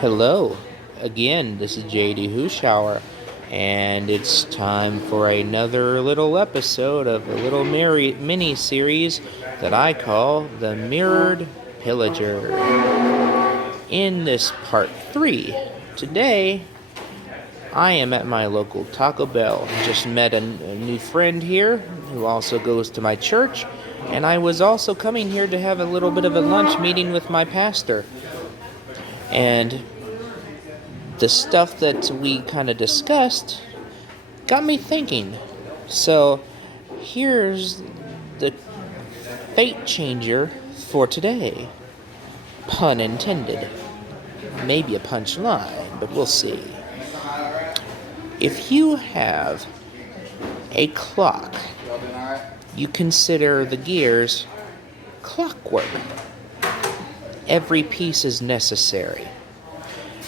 Hello, again, this is JD Hushauer, and it's time for another little episode of a little mini series that I call the Mirrored Pillager. In this part 3, today I am at my local Taco Bell. Just met a new friend here who also goes to my church, and I was also coming here to have a little bit of a lunch meeting with my pastor. And the stuff that we kind of discussed got me thinking. So here's the fate changer for today. Pun intended. Maybe a punchline, but we'll see. If you have a clock, you consider the gears clockwork. Every piece is necessary.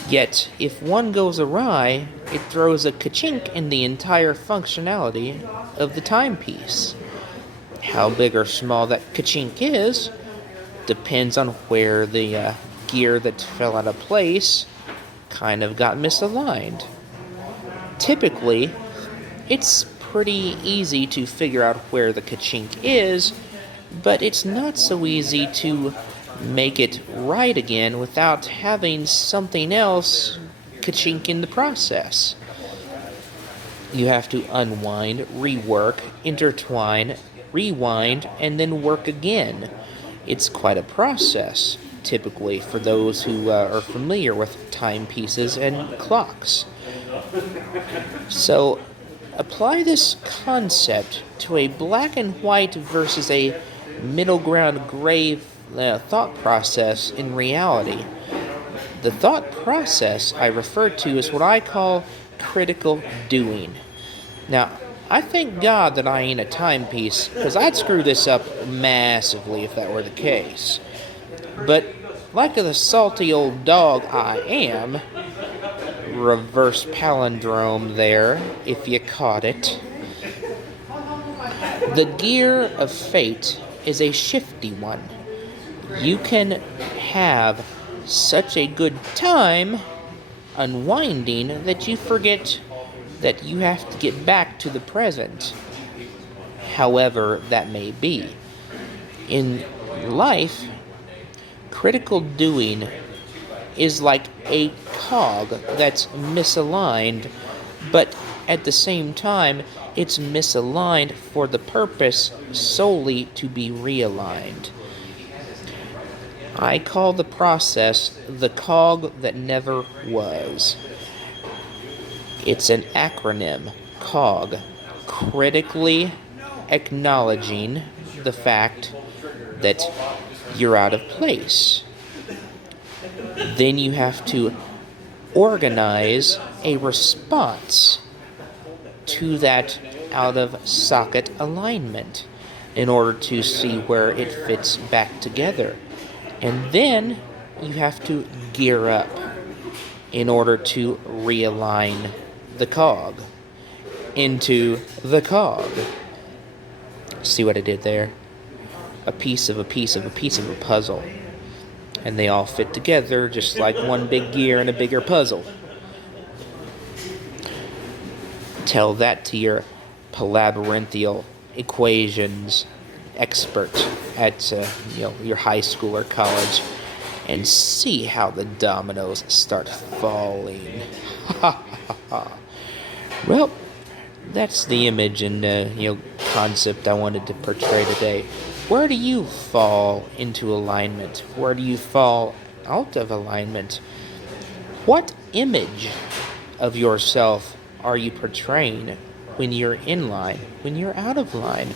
Yet, if one goes awry, it throws a ka-chink in the entire functionality of the timepiece. How big or small that ka-chink is depends on where the gear that fell out of place kind of got misaligned. Typically, it's pretty easy to figure out where the ka-chink is, but it's not so easy to make it right again without having something else ka-chink in the process. You have to unwind, rework, intertwine, rewind, and then work again. It's quite a process, typically, for those who are familiar with timepieces and clocks. So, apply this concept to a black and white versus a middle ground gray thought process in reality. The thought process I refer to is what I call critical doing. Now, I thank God that I ain't a timepiece, because I'd screw this up massively if that were the case. But, like the salty old dog I am, reverse palindrome there, if you caught it, the gear of fate is a shifty one. You can have such a good time unwinding that you forget that you have to get back to the present, however that may be. In life, critical doing is like a cog that's misaligned, but at the same time, it's misaligned for the purpose solely to be realigned. I call the process the cog that never was. It's an acronym, COG, critically acknowledging the fact that you're out of place. Then you have to organize a response to that out of socket alignment in order to see where it fits back together. And then you have to gear up in order to realign the cog into the cog. See what I did there? A piece of a puzzle. And they all fit together just like one big gear in a bigger puzzle. Tell that to your palabyrinthial equations expert at your high school or college, and see how the dominoes start falling. Well, that's the image and concept I wanted to portray today. Where do you fall into alignment? Where do you fall out of alignment? What image of yourself are you portraying when you're in line, when you're out of line?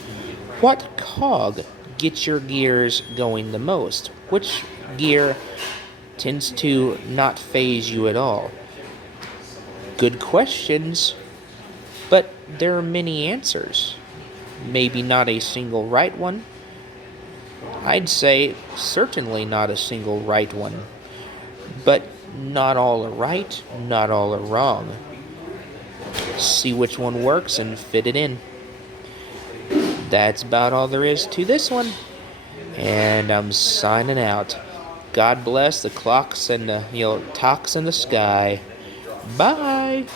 What cog gets your gears going the most? Which gear tends to not phase you at all? Good questions, but there are many answers. Maybe not a single right one. I'd say certainly not a single right one. But not all are right, not all are wrong. See which one works and fit it in. That's about all there is to this one. And I'm signing out. God bless the clocks and the talks in the sky. Bye.